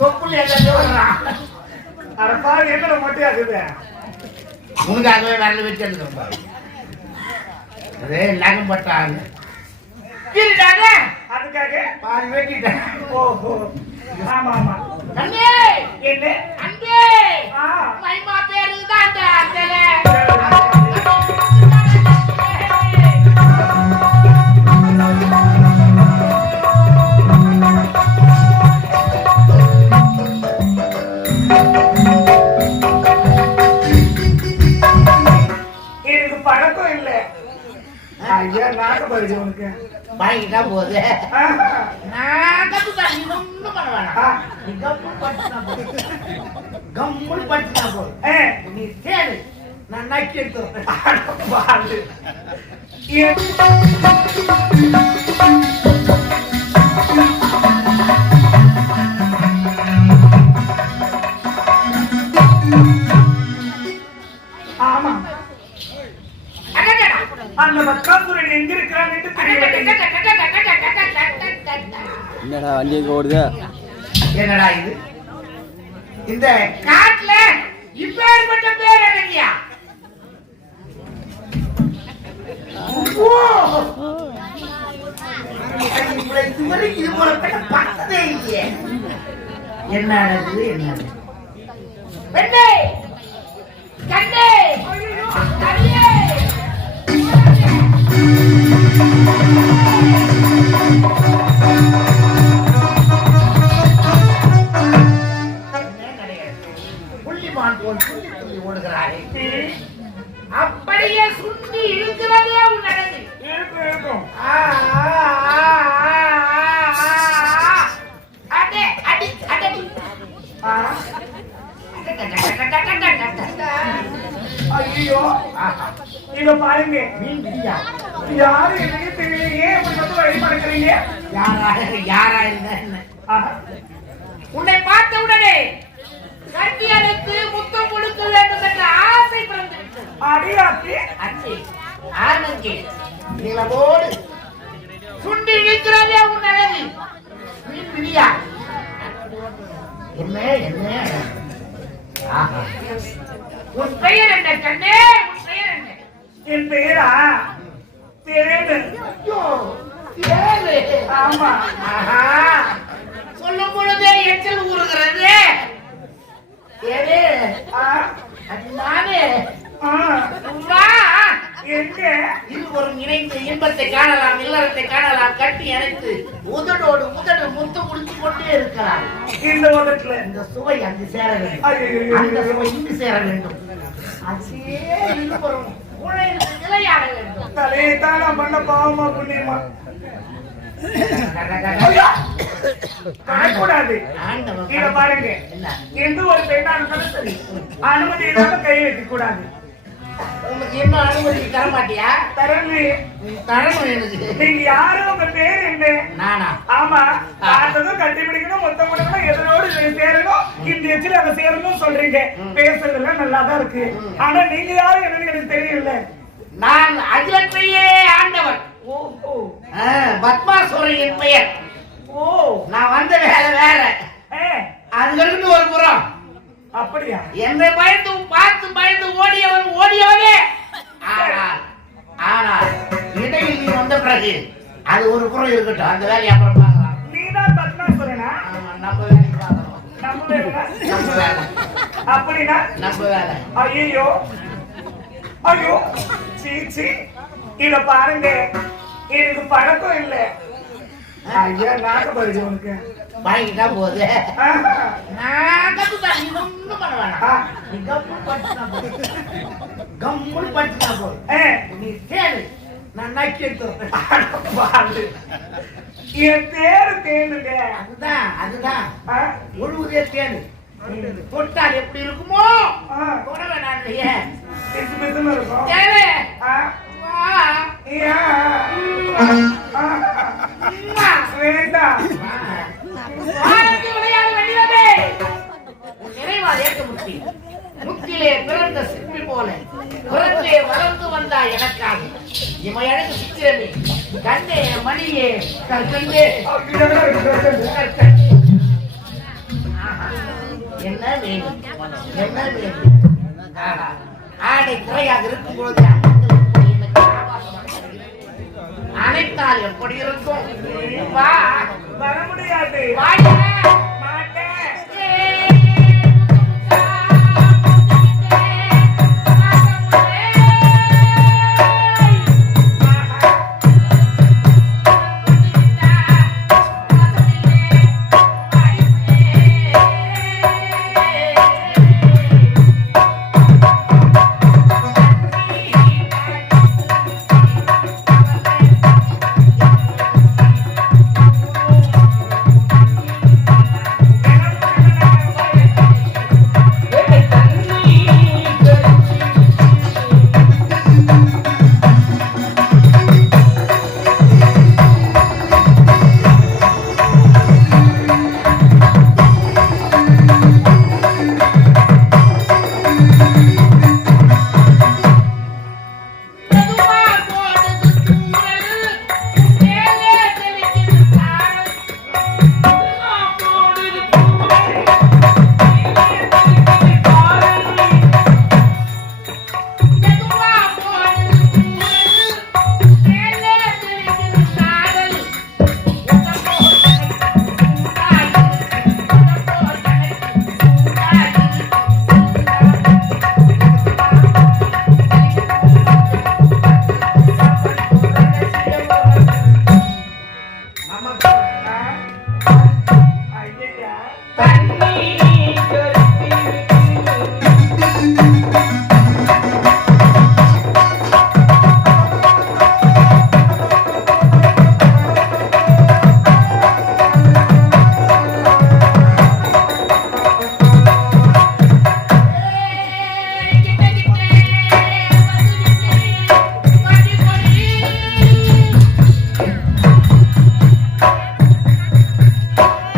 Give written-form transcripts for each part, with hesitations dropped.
தொப்புள் எங்க வர்றான் அரப்பா என்ன மட்டும் ஆகுது உனக்காகவே வரல வச்சு எடுத்துருப்பாரு அதே நகம் பட்டாங்க அதுக்காக பாதி வெட்டிட்டேன். ஓஹோ ஆமா ஆமா அண்ணே என்ன அண்ணே மைமா பேரு தான் அந்த அத்தல எனக்கு பழக்கம் இல்லை ஐயா நாக பயிடு உனக்கு வாங்கிட்டா போகுது நான் கத்துதான் நீ ஒண்ணும் பண்ண வேணாம் நீ கம்முன்னு படிச்சுனா போதும் நீ சேரு நான் நக்கி எடுத்துறேன் ஆமா அந்த பக்காசுரன் எங்க இருக்கிறான்னு என்னடா வண்டி எங்க ஓடுது என்னடா இது இந்த காட்டுல இப்பேற்பட்ட பேர் என்னையா இது போல பார்த்ததே இல்லையே என்ன நடக்குது என்ன பெண்ணே கண்ணே கண்ணே அப்படியே சுண்டி இருக்கிறதே உன் நடந்து அடே அடி அடி ஐயோ இத பாருங்க யாரு எனக்கு தெரியலையே இப்படி வந்து வழி படுக்கிறீங்க யாரா இருந்தா என்ன உன்னை பார்த்த உடனே கட்டி அழைத்து முத்தம் கொடுக்க வேண்டும் என்ற ஆசை பிறந்துவிட்டது. அடியாத்தி அச்சி ஆனந்தி நிலவோடு சுண்டி நிற்கிறதே உன் அழகு மீன் பிரியா என்ன என்ன ஆஹா உன் பெயர் என்ன கண்ணே உன் பெயர் என்ன என் பெயரா தேடு ஐயோ தேடு ஆமா ஆஹா சொல்லும் பொழுதே எச்சல் ஊறுகிறது ஏடே அது நானே வா எங்க இது ஒரு இணைந்து இன்பத்தை காணலாம் இல்லறத்தை காணலாம் கட்டி அணைத்து உதடோடு உதடு முத்து முடிச்சு கொண்டே இருக்கலாம் இந்த உதட்டுல இந்த சுவை அங்கு சேர வேண்டும் அந்த சுவை இங்கு சேர வேண்டும் அதே இருவரும் உழைந்து நிலையாட வேண்டும் தலையை தான் நான் பண்ண பாவமா புண்ணியமா கூடாது இத பாருங்க எந்த ஒரு பெண்ணா இருந்தாலும் சரி அனுமதி இல்லாம கை வைக்க கூடாது உனக்கு என்ன அனுமதி தர மாட்டியா தரணும் எனக்கு நீங்க யாரும் உங்க பேர் என்ன நானா ஆமா பார்த்ததும் கட்டி பிடிக்கணும் மொத்தம் கொடுக்கணும் எதனோடு சேரணும் இந்த எச்சில் அங்க சேரணும் சொல்றீங்க பேசுறதுலாம் நல்லாதான் இருக்கு ஆனா நீங்க யாரும் என்னன்னு எனக்கு தெரியல நான் அகிலத்தையே ஆண்டவன் ஓஹோ பத்மாசுரன் பெயர் ஓ நான் வந்த வேலை வேற அதுல இருந்து ஒரு புறம் அப்படியா என்னை பயந்து பார்த்து பயந்து ஓடியவனே ஆனால் இடையில் நீ வந்த பிறகு அது ஒரு புறம் இருக்கட்டும் அந்த வேலையை அப்புறம் பார்க்கலாம் நீதான் பத்மாசுரனா நம்ம வேலையை பார்க்கலாம் நம்ம வேலை அப்படின்னா நம்ம வேலை ஐயோ ஐயோ சீச்சி இத பாருங்க எனக்கு பழக்கம் இல்ல ஐயா நாக பயிடு உனக்கு வாங்கிட்டா போகுது நான் கத்துதான் நீ ஒண்ணும் பண்ண வேணாம் நீ கம்முன்னு படிச்சுனா போதும் நீ சேரு நான் நக்கி எடுத்துறேன் என் பேரு தேனுங்க அதுதான் ஒழுகுதே தேனு தொட்டால் எப்படி இருக்குமோ தொட வேணாம் இல்லையே பிசு பிசுன்னு இருக்கும் தேனு வேண்டாம் விளையாட வேண்டியதே நிறைவாக ஏற்க முத்தி முத்திலே பிறந்த சிப்பி போல புறத்தே வளர்ந்து வந்தா எனக்காக இமையழகு சித்திரமே கண்ணே மணியே கற்கண்டே என்ன வேணும் என்ன வேணும் ஆஹா. ஆடை குறையாக இருக்கும் பொழுது அண்ணங்கள் எப்படி எனக்கு ஆபாசமாக தெரிகிறது? அனைத்தால் எப்படி இருக்கும் வா வர முடியாது வாடா. மாட்டேன்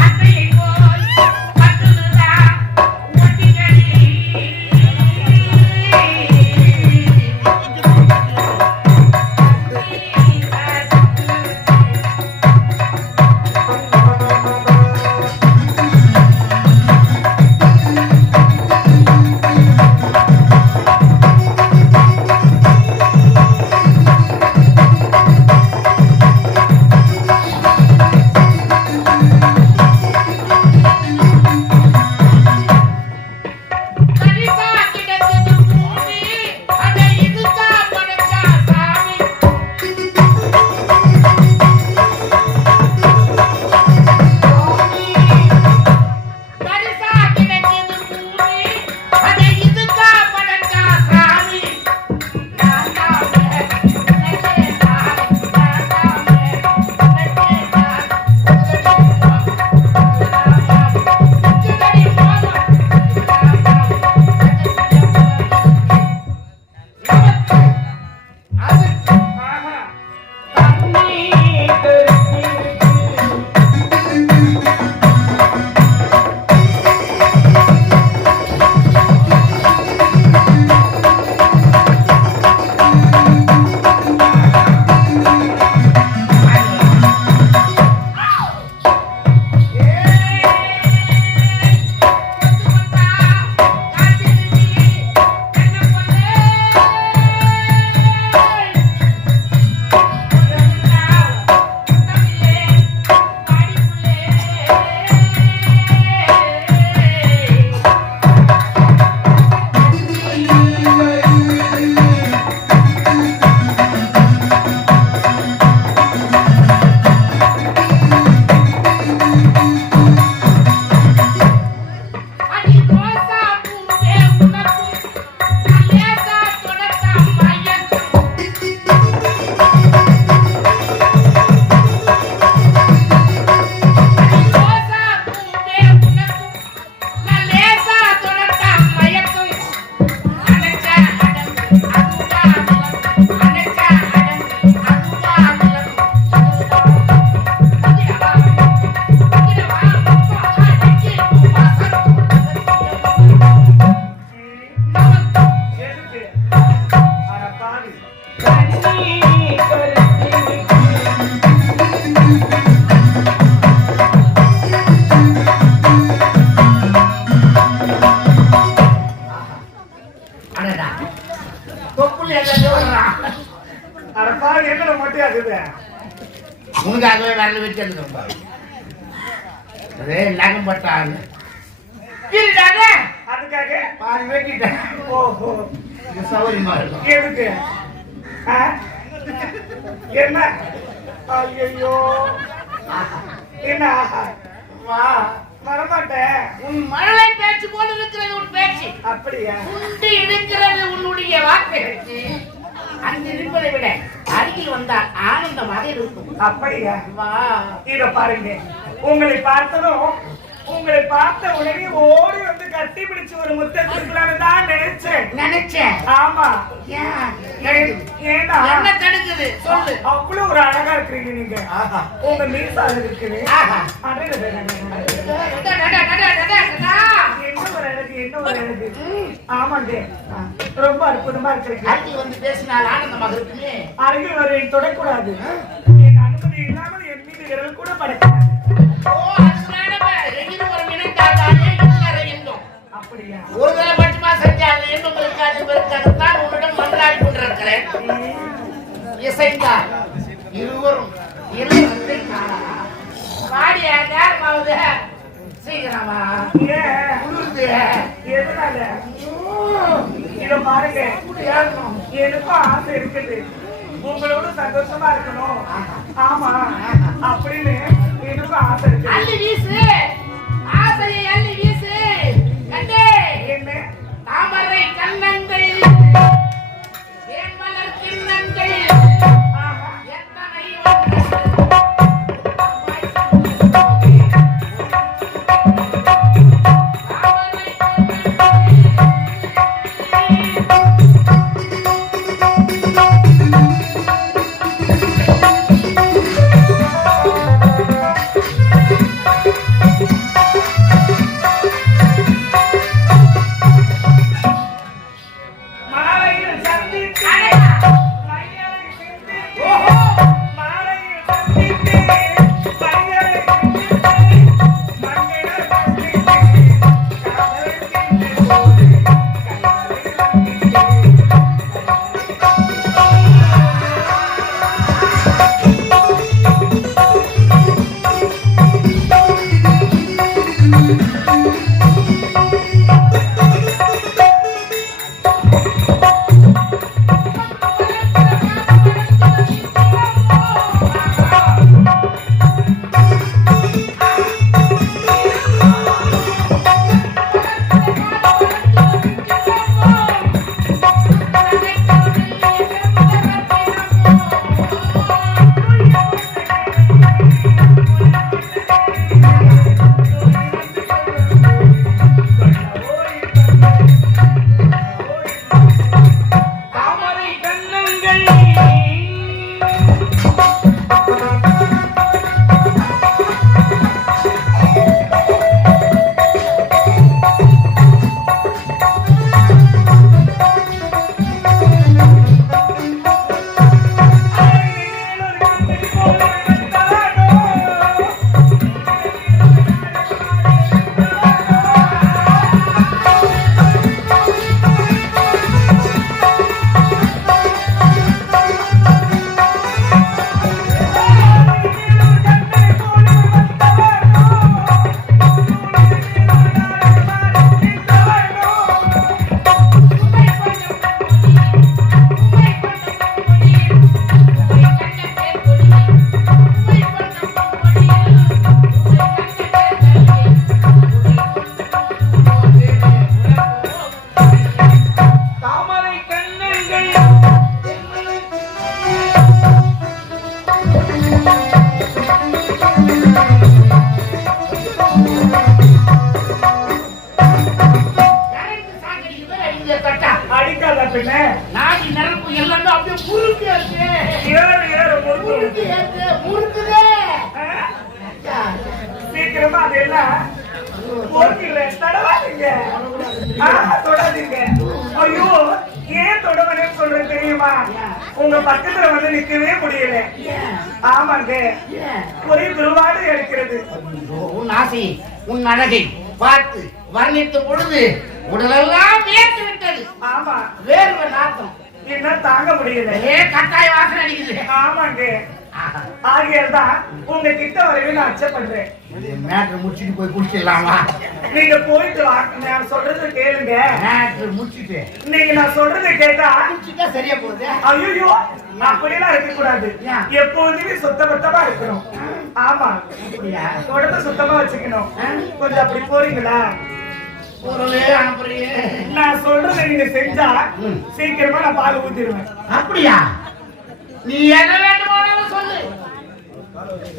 அன்னையை போல் மற்றொரு உனக்காகவே வரல வச்சு எடுத்துருப்பாங்க நகம் பட்டாங்க அதுக்காக பாதி வேண்டிட்டேன். ஓஹோ இது சௌகரியமா இருக்கும். எதுக்கு என்ன ஐயோ என்ன வா வரமாட்டேன் உன் மழலை பேச்சு போல இருக்கிறது உன் பேச்சு. அப்படியா உண்டு இருக்கிறது உன்னுடைய வார்த்தை பேச்சு. அந்த இருப்பதை விட அருகில் வந்தால் ஆனந்தமாக இருக்கும். அப்படியா வா இத பாருங்க, உங்களை பார்த்ததும் உங்களை பார்த்த உடனே ஓடி வந்து கட்டி பிடிச்சு ஒரு முத்தை கொடுக்கலான்னு தான் நினைச்சேன். ஆமா ஏன்னா என்ன தடுக்குது சொல்லு. அவ்வளவு ஒரு அழகா இருக்கிறீங்க நீங்க. உங்க மீசால இருக்குது என்ன ஒரு அழகு, என்ன ஒரு அழகு. ஆமாங்க ரொம்ப அற்புதமா இருக்கிறீங்க. அருகில் வந்து பேசினால் ஆனந்தமாக இருக்குமே. அருகில் வர தொடக்கூடாது. என் அனுமதி இல்லாமல் என் மீது விரல் கூட படைக்கிறார். அப்படியா ஒரு தடவை மட்டுமா செஞ்சாங்க இன்னும் இருக்காது உன்னிடம் மன்றாடி கொண்டிருக்கிறேன். இசைந்தார் இருவரும் வாடியா நேரமாவது சீக்கிரமா எதனால இத பாருங்க, எனக்கும் ஆசை இருக்குது உங்களோட சந்தோஷமா இருக்கணும். ஆமா அப்படின்னு எனக்கும் ஆசை இருக்கு. அள்ளி வீசு ஆசையை அள்ளி வீசு கண்டே என்ன தாமரை கண்ணங்கள் ஏன்மலர் கிண்ணங்கள் எத்தனை நாடி நரம்பு எல்லாமே அப்படியே முறுக்கு முறுக்குதே. சீக்கிரமா அதெல்லாம் தொடாதீங்க. ஐயோ ஏன் தொடவனேன்னு சொல்றேன் தெரியுமா? உங்க பக்கத்துல வந்து நிக்கவே முடியல. ஆமாங்க ஒரே துருவாடு இருக்கிறது. உன் ஆசை உன் அழகை பார்த்து வர்ணித்த பொழுது உடலெல்லாம் வேர்த்து விட்டது. ஆமா வேர்வை நாத்தம் என்ன தாங்க முடியல. கட்டாய வாசனை அடிக்குது. ஆமாங்க ஆகியால் தான் உங்ககிட்ட வரவே நான் அச்சப்படுறேன். மேட்ரு முடிச்சுட்டு போய் குடிச்சிடலாமா? நீங்க போயிட்டு வா, நான் சொல்றது கேளுங்க. மேட்ரு முடிச்சுட்டு நீங்க நான் சொல்றதை கேட்டா குடிச்சிட்டா சரியா போகுது. ஐயோ அப்படியெல்லாம் இருக்க கூடாது. எப்போதுமே சுத்தபத்தமா இருக்கணும். ஆமா, அப்படியா? உடம்ப சுத்தமா வச்சுக்கணும். கொஞ்சம் அப்படி போறீங்களா? போறவே அனுப்புறியே. நான் சொல்றதை நீங்க செஞ்சா சீக்கிரமா நான் பால் ஊத்திடுவேன். அப்படியா? நீ என்ன வேண்டுமானாலும் சொல்லு,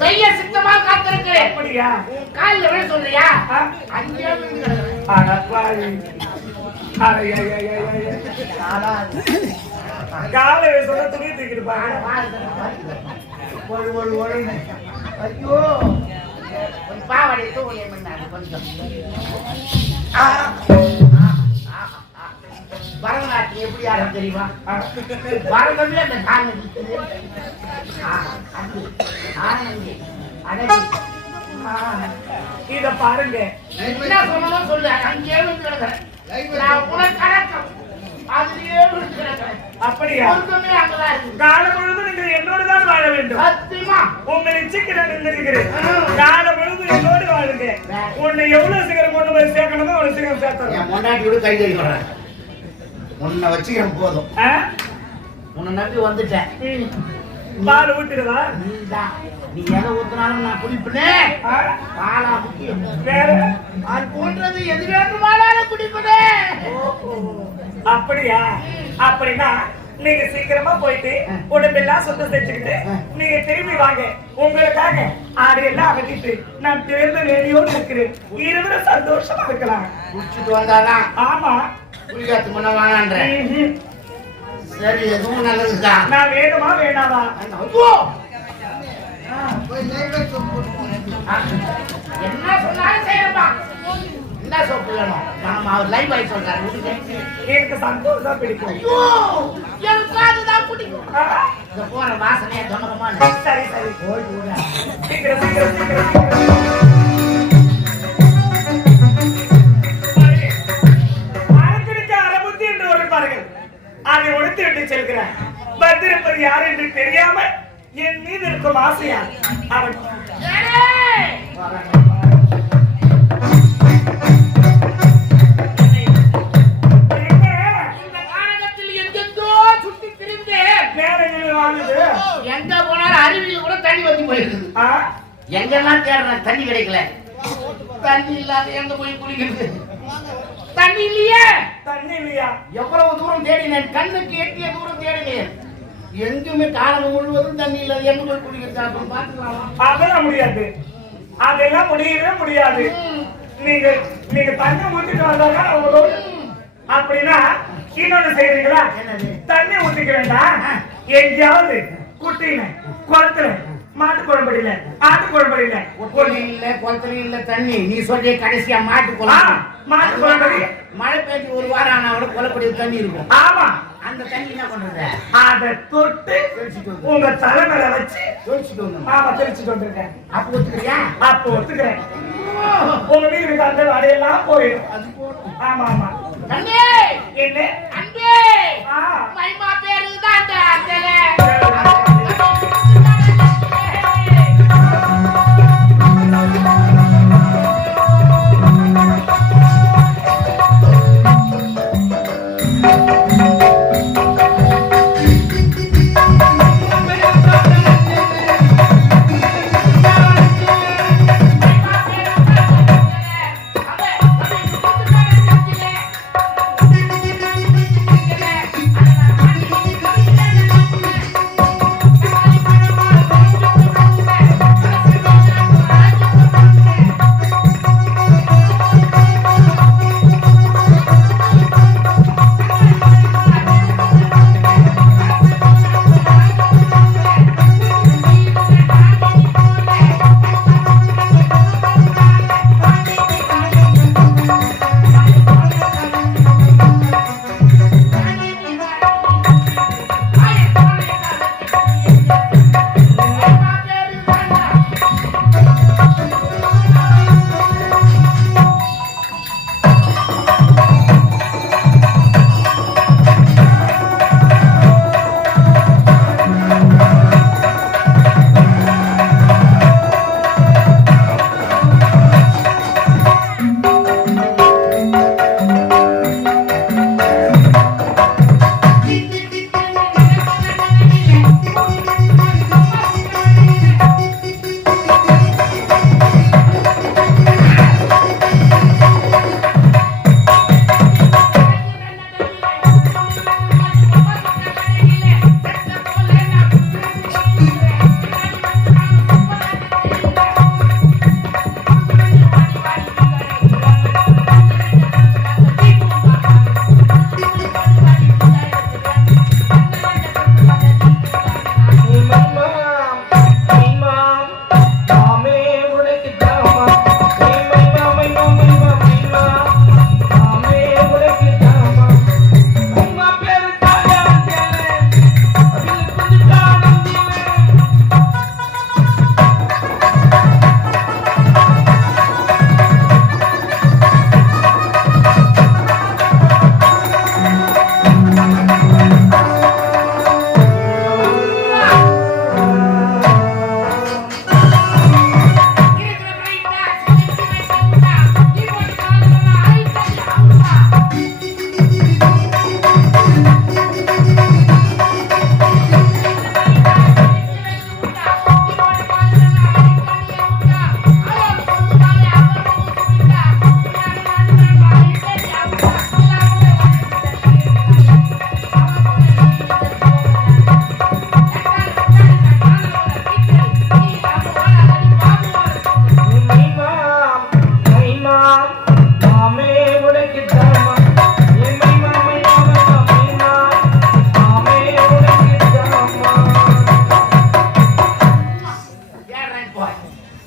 செய்ய சித்தமா காத்திருக்கிறேன். அப்படியா? காலில் விட சொல்றியா? அங்கே அடப்பாவி. காலை சொல்ல துணி தூக்கிட்டு ஐயோ பாவாடை தூவலை கொஞ்சம் பரதநாட்டியம் எப்படி ஆடும் தெரியுமா? பரதமே அந்த கால இத பாருங்க. என்ன சொல்லணும் சொல்லு. அங்கே கிடக்கிறேன், நான் உனக்கடக்கம் அதுலயே கிடக்கிறேன். அப்படியா? அங்கதான் இருக்கு. காலம் முழுவதும் நீங்கள் என்னோடு தான் வாழ வேண்டும். சத்தியமா உங்களை இச்சைக்கு நான் நின்றுகிறேன். காலம் முழுவதும் என்னோடு வாழுங்க. உன்னை எவ்வளவு சீக்கிரம் கொண்டு போய் சேர்க்கணுமோ அவ்வளவு சீக்கிரம் சேர்த்தேன். என் முன்னாடியோட கை கறி வர்றேன். உன்னை வச்சுக்கிறேன் போதும். உன்னை நம்பி வந்துட்டேன். பால் ஊட்டிடுவா? நீ எதை ஊத்தினாலும் நான் குடிப்பனே. பாலா முக்கியம். வேற அது போன்றது எது வேண்டுமானாலும் குடிப்பனே. அப்படியா? அப்படின்னா நீங்க சீக்கிரமா போயிட்டு உடம்பெல்லாம் சுத்தம் செஞ்சுக்கிட்டு நீங்க திரும்பி வாங்க. உங்களுக்காக ஆடையெல்லாம் அகட்டிட்டு நான் தேர்ந்த வேலையோடு இருக்கிறேன். இருவரும் சந்தோஷமா இருக்கலாம். குடிச்சிட்டு வந்தாதான். ஆமா, குடிக்காத்து முன்ன வானான்ற. சரி, எதுவும் நல்லதுதான். நான் வேணுமா வேணாமா? ஐயோ என்ன சொன்னாலும் செய்யணுமா? என்ன சோப்பு வேணும்? நம்ம அவர் லைவ் ஆகி சொல்றாரு. எனக்கு சந்தோஷம் பிடிக்கும். ஐயோ எனக்கு அதுதான் பிடிக்கும். இந்த போற வாசனையா கமகமா. சரி சரி, போய் போட சீக்கிரம் சீக்கிரம் சீக்கிரம். அரசனுக்கு அறபுத்தி என்று ஒரு பாருங்கள். அதை ஒடுத்து விட்டு செல்கிறார். வந்திருப்பது யார் என்று தெரியாம என் மீது இருக்கும் ஆசையா அவன் இந்த காரணத்தில் எங்கெங்கோ சுத்தி திரிந்தேன். நேரங்களில் வாங்குது. எங்க போனாலும் அருவியில் கூட தண்ணி வந்து போயிருக்குது. எங்கெல்லாம் தேடுறேன், தண்ணி கிடைக்கல. தண்ணி இல்லாத எங்க போய் குளிக்கிறது? தண்ணி இல்லையே. தண்ணி இல்லையா? எவ்வளவு தூரம் தேடினேன், கண்ணுக்கு எட்டிய தூரம் தேடினேன். எங்குமே காலம் முழுவதும் தண்ணி இல்ல. எங்க போய் குடிக்கிறது? பாத்துக்கலாம். அதெல்லாம் முடியாது. அதெல்லாம் முடியவே முடியாது. நீங்க நீங்க தண்ணி ஊத்திட்டு வந்தாங்க அவங்களோட. அப்படின்னா இன்னொன்னு செய்யறீங்களா? தண்ணி ஊத்திக்க வேண்டாம். எங்கேயாவது குட்டின குளத்துல மாட்டு குழம்படியில ஆட்டு குழம்படியில இல்ல குளத்துல இல்ல தண்ணி. நீ சொல்ற கடைசியா மாட்டு குளம். மாட்டு குழம்படி மழை பெய்ஞ்சு ஒரு வாரம் ஆனா குளப்படி தண்ணி இருக்கும். ஆமா, அந்த தண்ணி என்ன பண்றது? அதை தொட்டு உங்க தலைமையில வச்சு தெளிச்சுட்டு வந்து. ஆமா, தெளிச்சுட்டு வந்திருக்கேன். அப்ப ஒத்துக்கிறியா? அப்போ ஒத்துக்கிறேன். உங்க வீடு அந்த அடையெல்லாம் போயிடும். ஆமா ஆமா. தண்ணி என்ன அன்பே மைமா பேரு தான் அந்த அந்தல.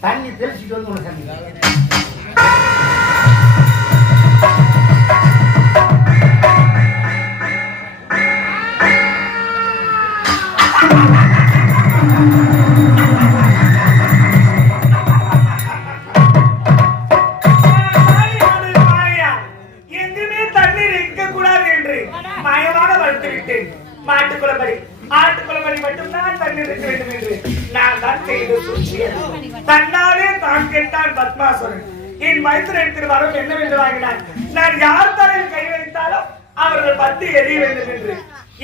தண்ணி தெளிச்சுட்டு வந்து உனக்கு தண்ணி எங்குமே தண்ணீர் இருக்கக்கூடாது என்று மயமாக வளர்த்துவிட்டேன். மாட்டுக்குளப்படி ஆட்டுக்குளப்படி மட்டும்தான் தண்ணீர் இருக்க வேண்டும் என்று நான் தான் செய்து சூழ்ச்சியது. தன்னாலே தான் கேட்டான் பத்மாசுரன். என் மைத்திரத்தில் வரும் என்னவென்று வாங்கினான். நான் யார் தலையில் கை வைத்தாலும் அவர்கள் பத்தி எரிய வேண்டும் என்று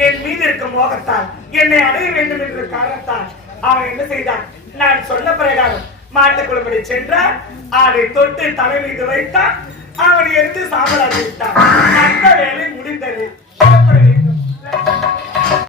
என் மீது இருக்கும் மோகத்தால் என்னை அடைய வேண்டும் என்ற காரணத்தால் அவன் என்ன செய்தான். நான் சொன்ன பிரகாரம் மாட்டுக்குளப்படி சென்றான். அதை தொட்டு தலை மீது வைத்தான். அவன் எடுத்து சாம்பலாக்கி விட்டான். அந்த வேலை முடிந்தது.